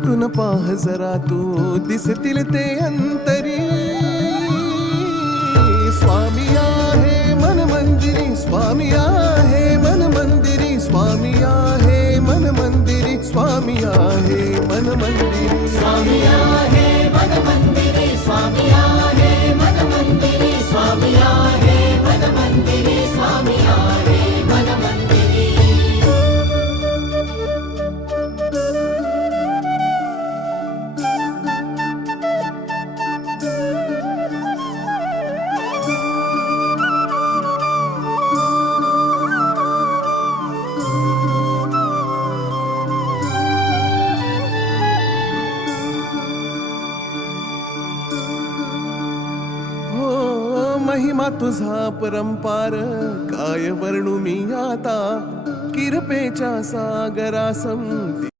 भेटून पाह जरा तू दिसतील ते अंतरी. स्वामी आहे मन मंदिरी, स्वामी आहे मन मंदिरी, स्वामी आहे मन मंदिरी, स्वामी आहे मन मंदिरी, स्वामी आहे मन मंदिरी, स्वामी आहे मन मंदिरी, स्वामी आहे मन मंदिरी, स्वामी आहे मन मंदिरी. महिमा तुझा परंपार काय वर्णू मी आता. किरपेच्या सागरासम